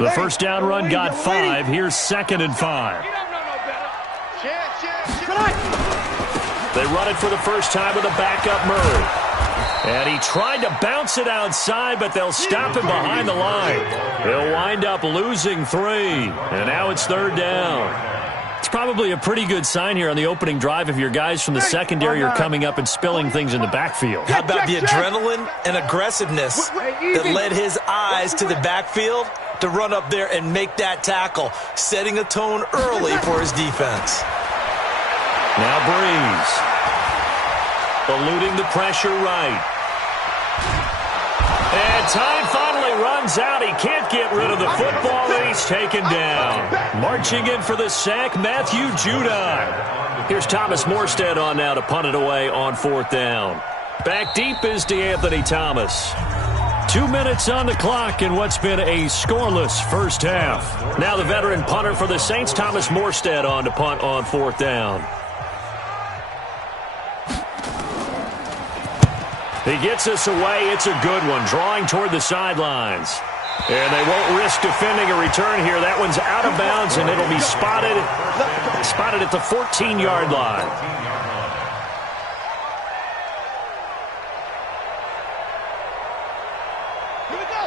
The first down run got 5. Here's 2nd and 5. They run it for the first time with a backup Murray. And he tried to bounce it outside, but they'll stop him behind the line. He'll wind up losing 3. And now it's 3rd down. It's probably a pretty good sign here on the opening drive if your guys from the secondary are coming up and spilling things in the backfield. How about the adrenaline and aggressiveness that led his eyes to the backfield to run up there and make that tackle, setting a tone early for his defense. Now Breeze. Eluding the pressure right. And time finally runs out. He can't get rid of the football, and he's taken down. Marching in for the sack, Matthew Judon. Here's Thomas Morstead on now to punt it away on 4th down. Back deep is DeAnthony Thomas. 2 minutes on the clock in what's been a scoreless first half. Now the veteran punter for the Saints, Thomas Morstead, on to punt on 4th down. He gets us away. It's a good one, drawing toward the sidelines. And they won't risk defending a return here. That one's out of bounds, and it'll be spotted at the 14-yard line.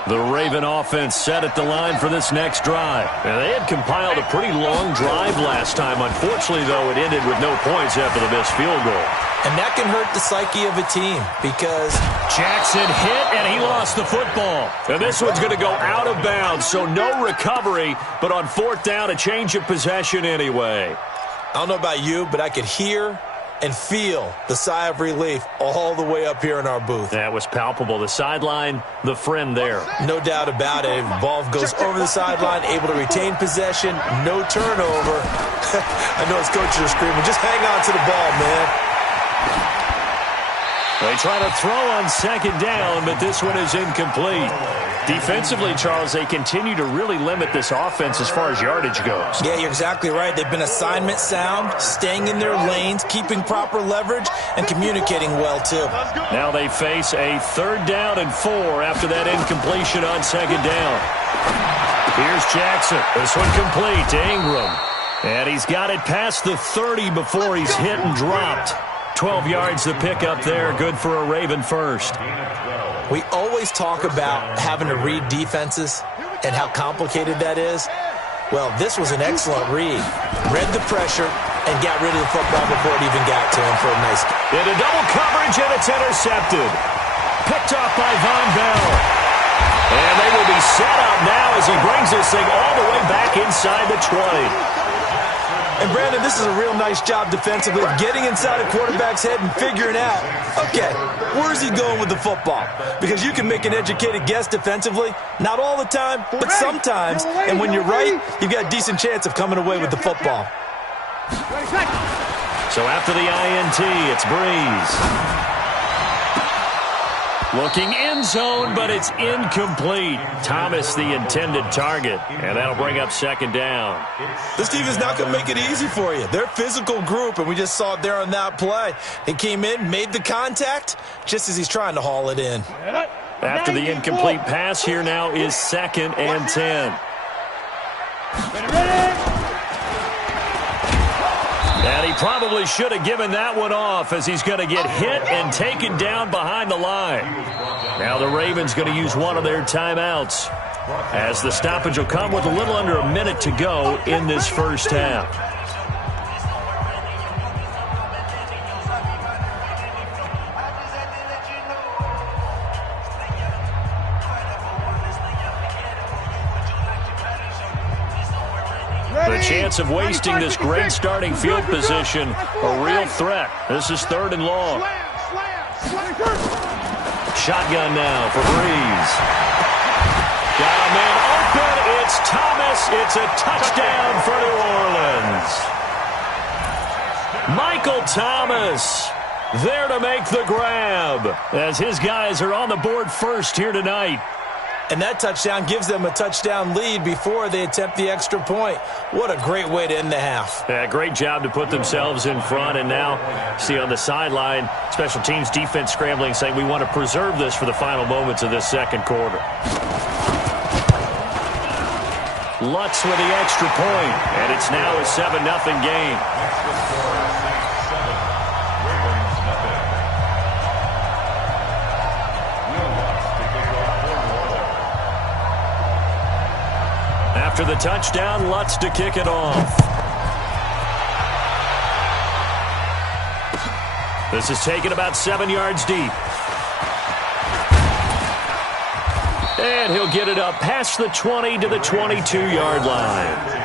The Raven offense set at the line for this next drive. And they had compiled a pretty long drive last time. Unfortunately, though, it ended with no points after the missed field goal. And that can hurt the psyche of a team because Jackson hit, and he lost the football. And this one's going to go out of bounds, so no recovery. But on 4th down, a change of possession anyway. I don't know about you, but I could hear and feel the sigh of relief all the way up here in our booth. That was palpable. The sideline, the friend there. No doubt about it. The ball goes over the sideline, able to retain possession, no turnover. I know his coaches are screaming, just hang on to the ball, man. They try to throw on 2nd down, but this one is incomplete. Defensively, Charles, they continue to really limit this offense as far as yardage goes. Yeah, you're exactly right. They've been assignment sound, staying in their lanes, keeping proper leverage, and communicating well, too. Now they face a 3rd down and 4 after that incompletion on 2nd down. Here's Jackson. This one complete to Ingram. And he's got it past the 30 before he's hit and dropped. 12 yards to pick up there. Good for a Raven first. We always talk about having to read defenses and how complicated that is. Well, this was an excellent read. Read the pressure and got rid of the football before it even got to him for a nice. Into double coverage, and it's intercepted. Picked off by Von Bell. And they will be set up now as he brings this thing all the way back inside the 20. And, Brandon, this is a real nice job defensively of getting inside a quarterback's head and figuring out, okay, where's he going with the football? Because you can make an educated guess defensively, not all the time, but sometimes. And when you're right, you've got a decent chance of coming away with the football. So after the INT, it's Breeze. Looking end zone, but it's incomplete. Thomas, the intended target, and that'll bring up 2nd down. This team is not going to make it easy for you. They're a physical group, and we just saw it there on that play. He came in, made the contact, just as he's trying to haul it in. After the incomplete pass, here now is 2nd and 10. And he probably should have given that one off as he's going to get hit and taken down behind the line. Now the Ravens going to use one of their timeouts as the stoppage will come with a little under a minute to go in this first half. The chance of wasting this great starting field position, a real threat. This is 3rd and long. Shotgun now for Breeze. Got a man open. It's Thomas. It's a touchdown for New Orleans. Michael Thomas there to make the grab as his guys are on the board first here tonight. And that touchdown gives them a touchdown lead before they attempt the extra point. What a great way to end the half. Yeah, great job to put themselves in front. And now, see on the sideline, special teams defense scrambling, saying we want to preserve this for the final moments of this second quarter. Lutz with the extra point, and it's now a 7-0 game. After the touchdown, Lutz to kick it off. This is taken about 7 yards deep. And he'll get it up past the 20 to the 22-yard line.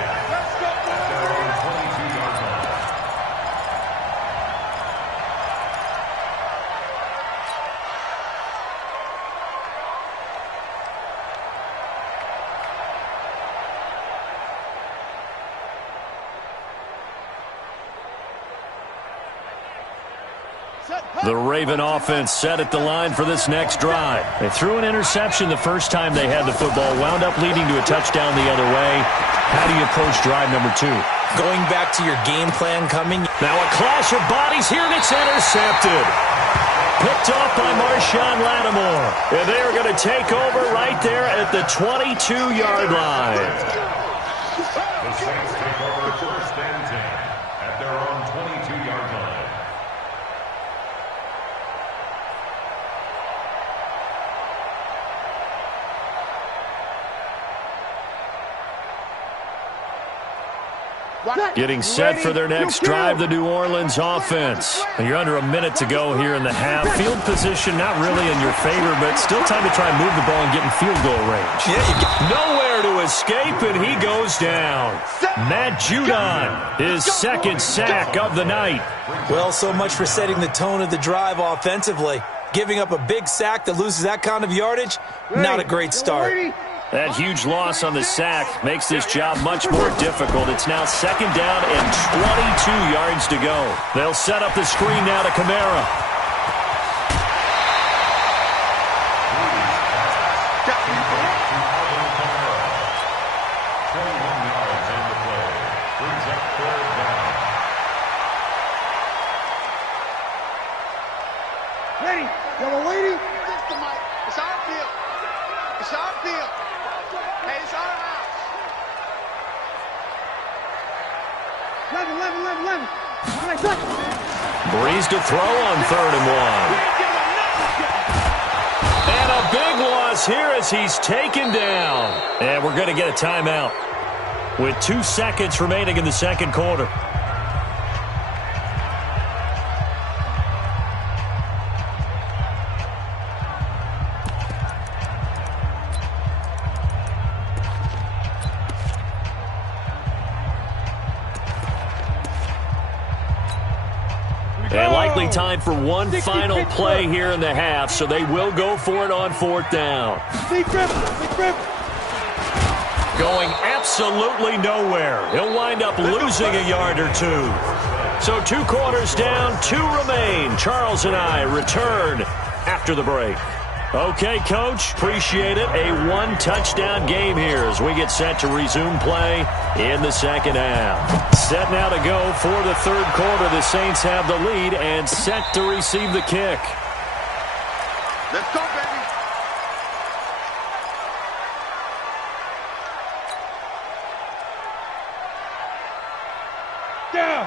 The Raven offense set at the line for this next drive. They threw an interception the first time they had the football, wound up leading to a touchdown the other way. How do you approach drive number 2? Going back to your game plan coming. Now a clash of bodies here, and it's intercepted. Picked off by Marshawn Lattimore. And they are going to take over right there at the 22-yard line. The Saints take over 1st and 10 at their own 22-yard line. Getting set for their next drive, the New Orleans offense. And you're under a minute to go here in the half. Field position not really in your favor, but still time to try and move the ball and get in field goal range. Nowhere to escape, and he goes down. Matt Judon, his second sack of the night. Well, so much for setting the tone of the drive offensively. Giving up a big sack that loses that kind of yardage, not a great start. That huge loss on the sack makes this job much more difficult. It's now 2nd down and 22 yards to go. They'll set up the screen now to Kamara. Ready? Y'all are waiting? It's our field. It's our field. Hey, it's our house. 11. Breeze to throw on 3rd and 1. And a big loss here as he's taken down. And we're going to get a timeout with 2 seconds remaining in the second quarter. And likely time for one final play here in the half, so they will go for it on 4th down. Big grip. Going absolutely nowhere. He'll wind up losing a yard or 2. So 2 quarters down, 2 remain. Charles and I return after the break. Okay, Coach, appreciate it. A 1-touchdown game here as we get set to resume play in the second half. Set now to go for the 3rd quarter. The Saints have the lead and set to receive the kick. Let's go, baby.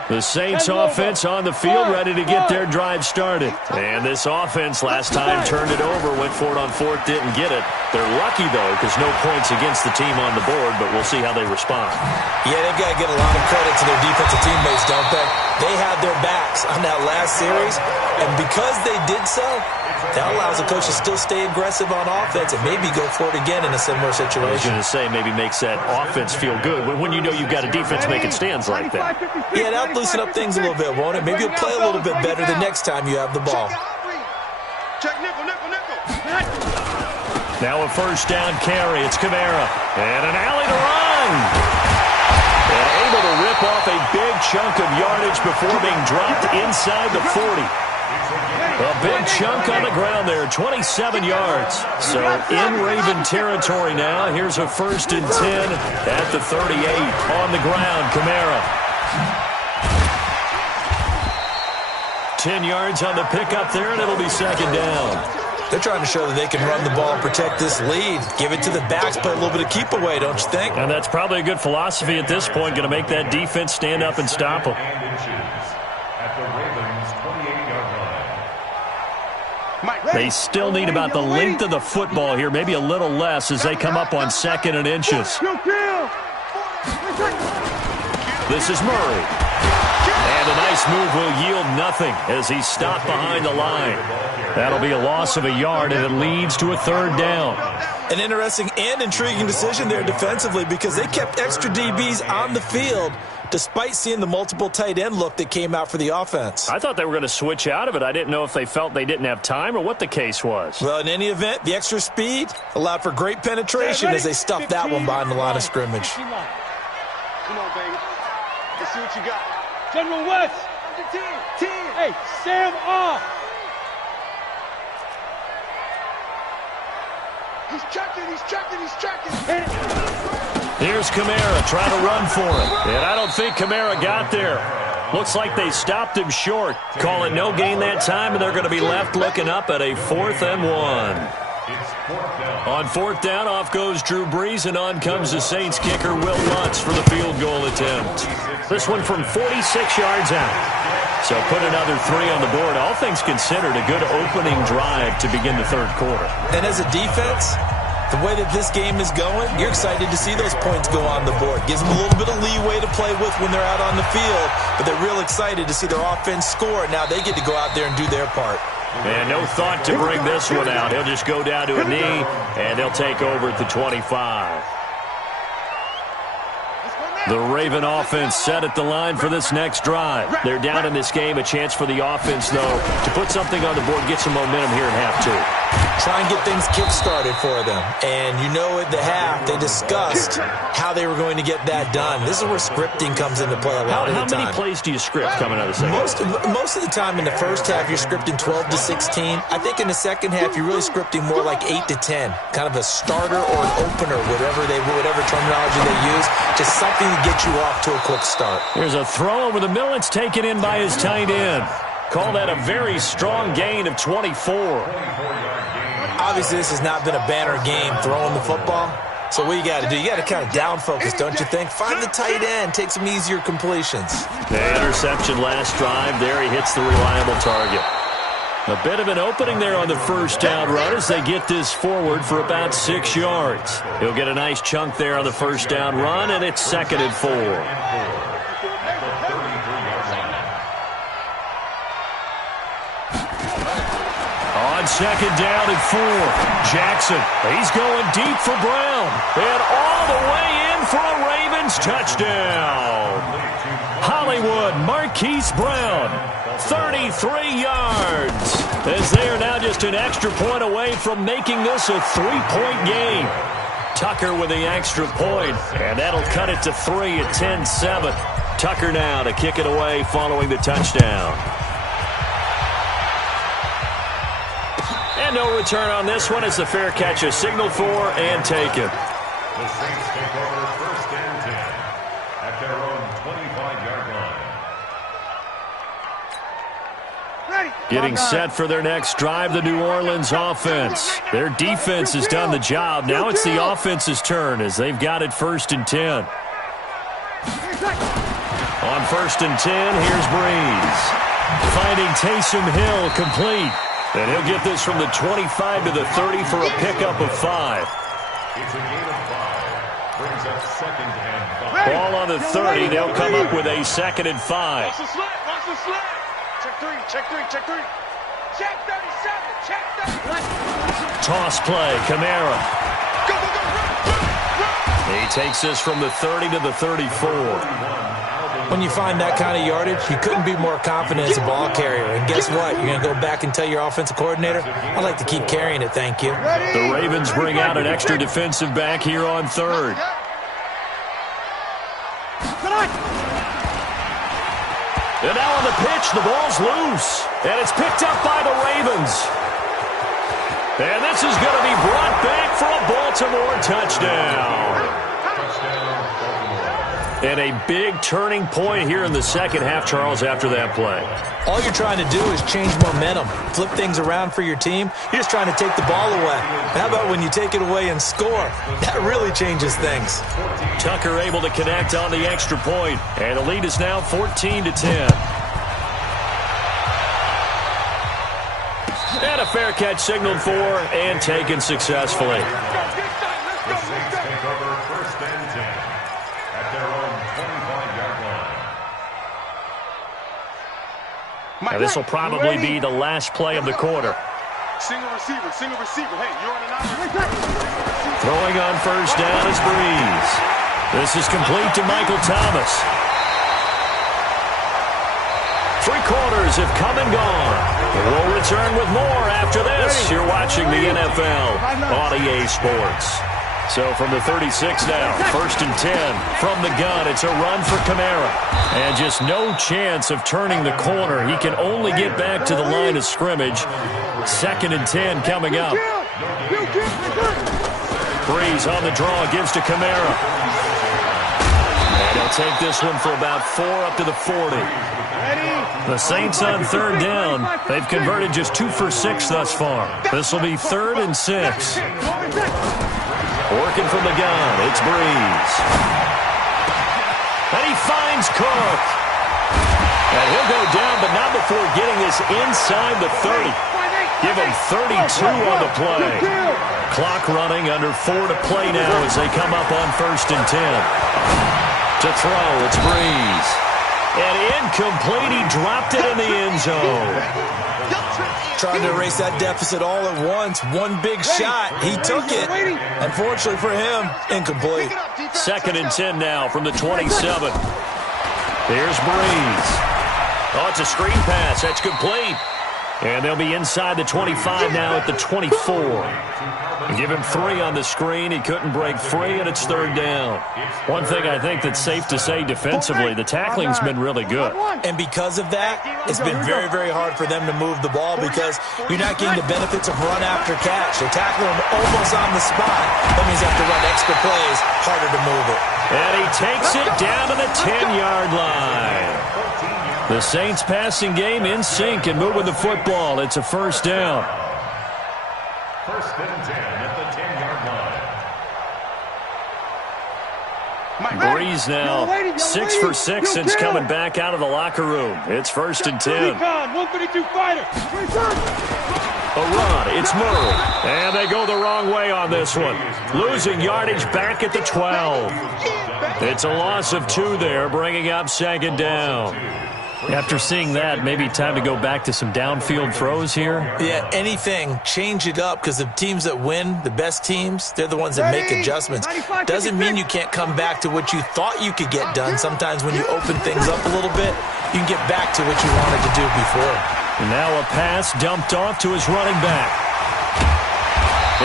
The Saints offense on the field, ready to get their drive started. And this offense last time turned it over, went for it on 4th, didn't get it. They're lucky, though, because no points against the team on the board, but we'll see how they respond. Yeah, they've got to get a lot of credit to their defensive teammates, don't they? They had their backs on that last series, and because they did so, that allows the coach to still stay aggressive on offense and maybe go for it again in a similar situation. I was going to say, maybe makes that offense feel good when you know you've got a defense making stands like that. Yeah, that'll loosen up things a little bit, won't it? Maybe you'll play a little bit better the next time you have the ball. Check nickel. Now a 1st down carry. It's Kamara. And an alley to run. And able to rip off a big chunk of yardage before being dropped inside the 40. A big chunk on the ground there, 27 yards. So in Raven territory now. Here's a 1st and 10 at the 38. On the ground, Kamara. 10 yards on the pickup there, and it'll be 2nd down. They're trying to show that they can run the ball and protect this lead. Give it to the backs, play a little bit of keep away, don't you think? And that's probably a good philosophy at this point, going to make that defense stand up and stop them. They still need about the length of the football here, maybe a little less as they come up on 2nd and inches. This is Murray. And a nice move will yield nothing as he's stopped behind the line. That'll be a loss of a yard, and it leads to a 3rd down. An interesting and intriguing decision there defensively because they kept extra DBs on the field despite seeing the multiple tight end look that came out for the offense. I thought they were going to switch out of it. I didn't know if they felt they didn't have time or what the case was. Well, in any event, the extra speed allowed for great penetration as they stuffed that one behind the line of scrimmage. Come on, baby. Let's see what you got. General West. 10. Hey, Sam off. He's checking. Here's Kamara trying to run for it. And I don't think Kamara got there. Looks like they stopped him short. Call it no gain that time, and they're going to be left looking up at a 4th and 1. On 4th down, off goes Drew Brees, and on comes the Saints kicker, Will Lutz, for the field goal attempt. This one from 46 yards out. So put another 3 on the board. All things considered, a good opening drive to begin the 3rd quarter. And as a defense, the way that this game is going, you're excited to see those points go on the board. Gives them a little bit of leeway to play with when they're out on the field, but they're real excited to see their offense score. Now they get to go out there and do their part. And no thought to bring this one out. He'll just go down to a knee, and they'll take over at the 25. The Raven offense set at the line for this next drive. They're down in this game. A chance for the offense, though, to put something on the board, get some momentum here in half 2. Try and get things kick-started for them. And you know at the half, they discussed how they were going to get that done. This is where scripting comes into play a lot of the time. How many plays do you script coming out of the second? Most of the time in the first half, you're scripting 12 to 16. I think in the second half, you're really scripting more like 8 to 10. Kind of a starter or an opener, whatever terminology they use. Just something to get you off to a quick start. Here's a throw over the middle. It's taken in by his tight end. Call that a very strong gain of 24. Obviously, this has not been a banner game throwing the football. So what you got to do, you got to kind of down focus, don't you think? Find the tight end, take some easier completions. The interception last drive there. He hits the reliable target. A bit of an opening there on the 1st down run as they get this forward for about 6 yards. He'll get a nice chunk there on the 1st down run, and it's 2nd and 4. On 2nd down and 4, Jackson, he's going deep for Brown. And all the way in for a Ravens touchdown. Hollywood Marquise Brown, 33 yards. As they are now just an extra point away from making this a 3-point game. Tucker with the extra point, and that'll cut it to 3 at 10-7. Tucker now to kick it away following the touchdown. And no return on this one as the fair catch is signaled for and taken. The Saints take over 1st and 10 at their own 25-yard line. Getting set for their next drive, the New Orleans offense. Their defense has done the job. Now it's the offense's turn as they've got it 1st and 10. On 1st and 10, here's Brees. Finding Taysom Hill complete. And he'll get this from the 25 to the 30 for a pickup of 5. It's a gain of 5. Brings up 2nd and 5. Ball on the 30. They'll come up with a 2nd and 5. Watch the slide. Check 3. Check 37. Check 30. Toss play, Kamara. Go, run. He takes this from the 30 to the 34. When you find that kind of yardage, you couldn't be more confident as a ball carrier. And guess what? You're going to go back and tell your offensive coordinator, I'd like to keep carrying it, thank you. The Ravens bring out an extra defensive back here on 3rd. And now on the pitch, the ball's loose. And it's picked up by the Ravens. And this is going to be brought back for a Baltimore touchdown. And a big turning point here in the second half, Charles, after that play. All you're trying to do is change momentum, flip things around for your team. You're just trying to take the ball away. How about when you take it away and score? That really changes things. Tucker able to connect on the extra point, and the lead is now 14-10. And a fair catch signaled for and taken successfully. The Saints take over first and 10 at their own 25-yard line. Now this will probably be the last play of the quarter. Single receiver, single receiver. Hey, you're on an out. Throwing on first down is Breeze. This is complete to Michael Thomas. 3 quarters have come and gone. We'll return with more after this. You're watching the NFL on EA Sports. So from the 36 now, first and 10 from the gun. It's a run for Kamara. And just no chance of turning the corner. He can only get back to the line of scrimmage. 2nd and 10 coming up. Breeze on the draw, gives to Kamara. And he'll take this one for about 4 up to the 40. The Saints on 3rd down. They've converted just 2 for 6 thus far. This will be 3rd and 6. Working from the gun, it's Breeze. And he finds Cook. And he'll go down, but not before getting this inside the 30. Give him 32 on the play. Clock running, under 4 to play now as they come up on 1st and 10. To throw, it's Breeze. And incomplete, he dropped it in the end zone. Trying to erase that deficit all at once. One big shot. He took it. Unfortunately for him, incomplete. 2nd and 10 now from the 27. Here's Breeze. Oh, it's a screen pass. That's complete. And they'll be inside the 25 now at the 24. Give him 3 on the screen. He couldn't break free, and it's 3rd down. One thing I think that's safe to say defensively, the tackling's been really good. And because of that, it's been very, very hard for them to move the ball because you're not getting the benefits of run after catch. They're tackling him almost on the spot. That means they have to run extra plays, harder to move it. And he takes it down to the 10-yard line. The Saints passing game in sync and moving the football. It's a 1st down. 1st and 10 at the 10-yard line. Breeze now 6 for 6 since coming back out of the locker room. It's 1st and 10. 132 fighter. A run, it's Murray. And they go the wrong way on this one. Losing yardage back at the 12. It's a loss of 2 there, bringing up 2nd down. After seeing that, maybe time to go back to some downfield throws here. Yeah, anything. Change it up because the teams that win, the best teams, they're the ones that make adjustments. Doesn't mean you can't come back to what you thought you could get done. Sometimes when you open things up a little bit, you can get back to what you wanted to do before. And now a pass dumped off to his running back.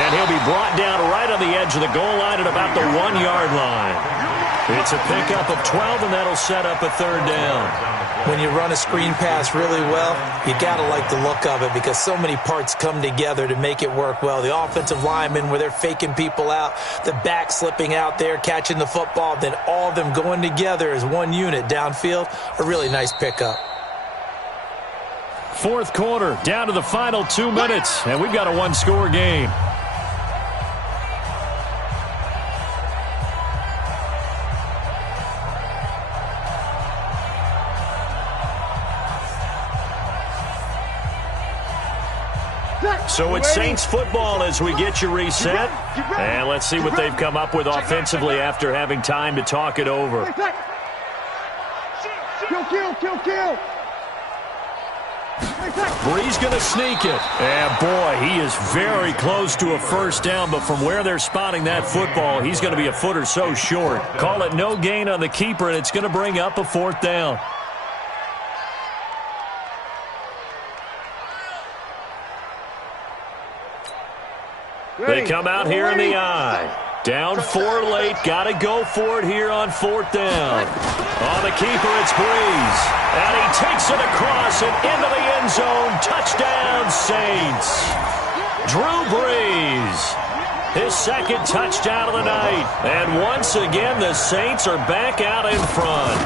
And he'll be brought down right on the edge of the goal line at about the 1-yard line. It's a pickup of 12, and that'll set up a 3rd down. When you run a screen pass really well, you got to like the look of it because so many parts come together to make it work well. The offensive linemen, where they're faking people out, the back slipping out there, catching the football, then all of them going together as one unit downfield, a really nice pickup. 4th quarter, down to the final 2 minutes, and we've got a 1-score game. So it's Saints football as we get you reset. And let's see what they've come up with offensively after having time to talk it over. Kill. Breeze going to sneak it. And boy, he is very close to a 1st down, but from where they're spotting that football, he's going to be a foot or so short. Call it no gain on the keeper, and it's going to bring up a 4th down. They come out here in the eye. Down 4 late. Got to go for it here on 4th down. On the keeper, it's Breeze. And he takes it across and into the end zone. Touchdown, Saints. Drew Brees. His second touchdown of the night. And once again, the Saints are back out in front.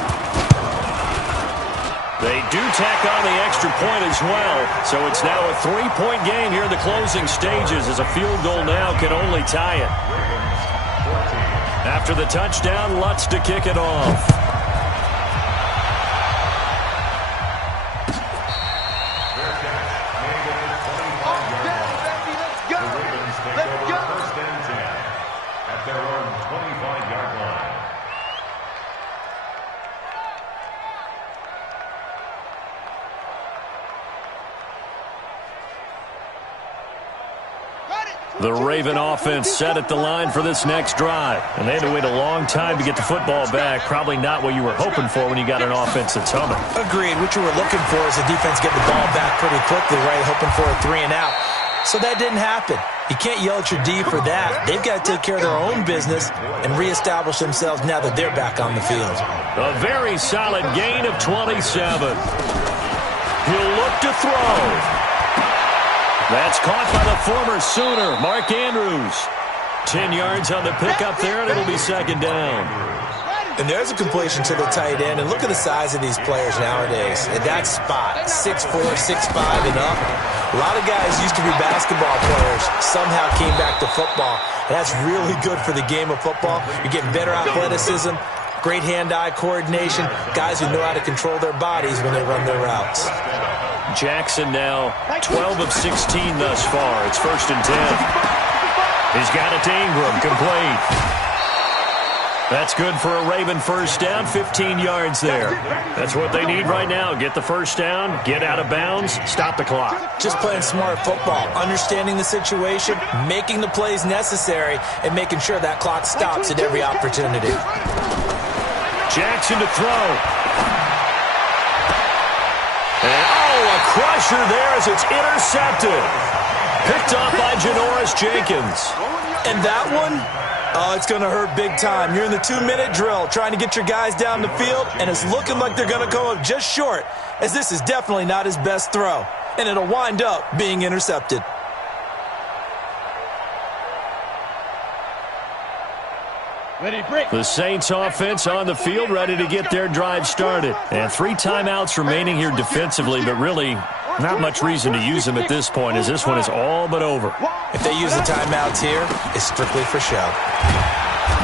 They do tack on the extra point as well. So it's now a 3-point game here in the closing stages, as a field goal now can only tie it. After the touchdown, Lutz to kick it off. The Raven offense set at the line for this next drive. And they had to wait a long time to get the football back. Probably not what you were hoping for when you got an offense that's humming. Agreed. What you were looking for is the defense get the ball back pretty quickly, right? Hoping for a 3-and-out. So that didn't happen. You can't yell at your D for that. They've got to take care of their own business and reestablish themselves now that they're back on the field. A very solid gain of 27. He'll look to throw. That's caught by the former Sooner, Mark Andrews. 10 yards on the pickup there, and it'll be second down. And there's a completion to the tight end. And look at the size of these players nowadays. At that spot, 6'4", 6'5", and up. A lot of guys used to be basketball players, somehow came back to football. And that's really good for the game of football. You're getting better athleticism, great hand-eye coordination, guys who know how to control their bodies when they run their routes. Jackson now 12 of 16 thus far. It's 1st and 10. He's got it to Ingram, complete. That's good for a Raven first down, 15 yards there. That's what they need right now. Get the first down, get out of bounds, stop the clock. Just playing smart football, understanding the situation, making the plays necessary, and making sure that clock stops at every opportunity. Jackson to throw. And, a crusher there as it's intercepted. Picked off by Janoris Jenkins. And that one, it's going to hurt big time. You're in the 2-minute drill trying to get your guys down the field, and it's looking like they're going to come up just short, as this is definitely not his best throw. And it'll wind up being intercepted. The Saints offense on the field, ready to get their drive started. And 3 timeouts remaining here defensively, but really not much reason to use them at this point, as this one is all but over. If they use the timeouts here, it's strictly for show.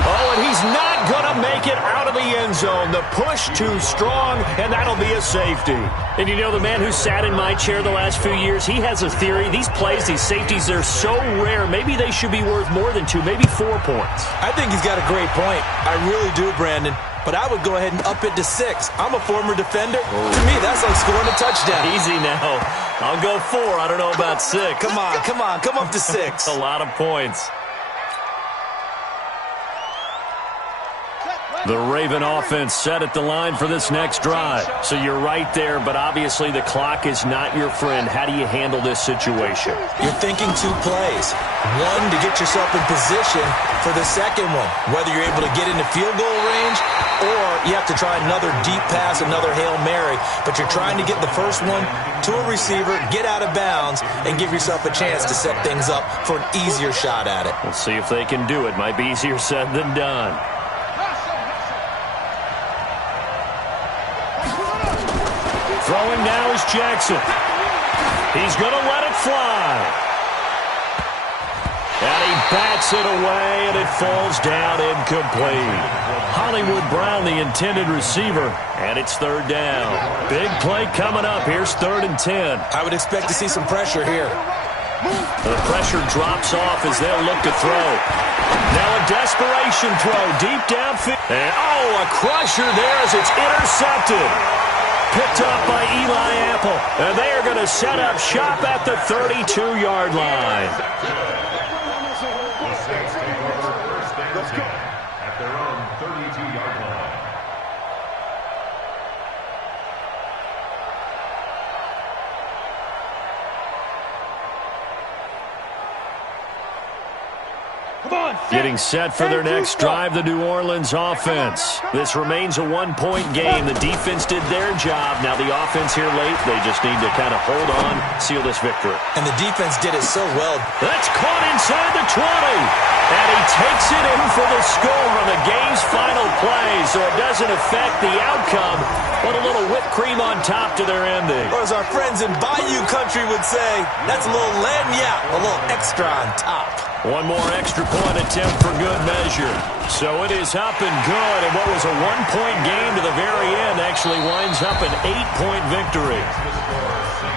Oh, and he's not going to make it out of the end zone. The push too strong, and that'll be a safety. And you know, the man who sat in my chair the last few years, he has a theory. These plays, these safeties, they're so rare. Maybe they should be worth more than 2, maybe 4 points. I think he's got a great point. I really do, Brandon. But I would go ahead and up it to 6. I'm a former defender. To me, that's like scoring a touchdown. Easy now. I'll go 4. I don't know about 6. Come on. Come up to 6. A lot of points. The Raven offense set at the line for this next drive. So you're right there, but obviously the clock is not your friend. How do you handle this situation? You're thinking 2 plays. One, to get yourself in position for the second one, whether you're able to get into field goal range or you have to try another deep pass, another Hail Mary. But you're trying to get the first one to a receiver, get out of bounds, and give yourself a chance to set things up for an easier shot at it. We'll see if they can do it. Might be easier said than done. Throwing now is Jackson. He's going to let it fly. And he bats it away, and it falls down incomplete. Hollywood Brown, the intended receiver, and it's 3rd down. Big play coming up. Here's 3rd and 10. I would expect to see some pressure here. The pressure drops off as they'll look to throw. Now a desperation throw deep downfield. And, a crusher there as it's intercepted. Picked up by Eli Apple. And they are going to set up shop at the 32-yard line. The Saints take over 1st and 10 at their own 32-yard line. Getting set for their next drive, the New Orleans offense. This remains a one-point game. The defense did their job. Now the offense here late, they just need to kind of hold on, seal this victory. And the defense did it so well. That's caught inside the 20. And he takes it in for the score on the game's final play, so it doesn't affect the outcome, but a little whipped cream on top to their ending. Or as our friends in Bayou Country would say, that's a little lagniappe, a little extra on top. One more extra point attempt for good measure. So it is up and good, and what was a one-point game to the very end actually winds up an 8-point victory.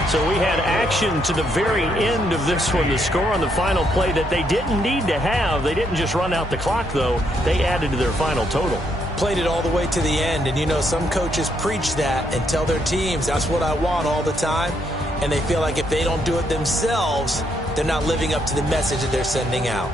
So we had action to the very end of this one, the score on the final play that they didn't need to have. They didn't just run out the clock, though. They added to their final total. Played it all the way to the end, and you know some coaches preach that and tell their teams, that's what I want all the time, and they feel like if they don't do it themselves, they're not living up to the message that they're sending out.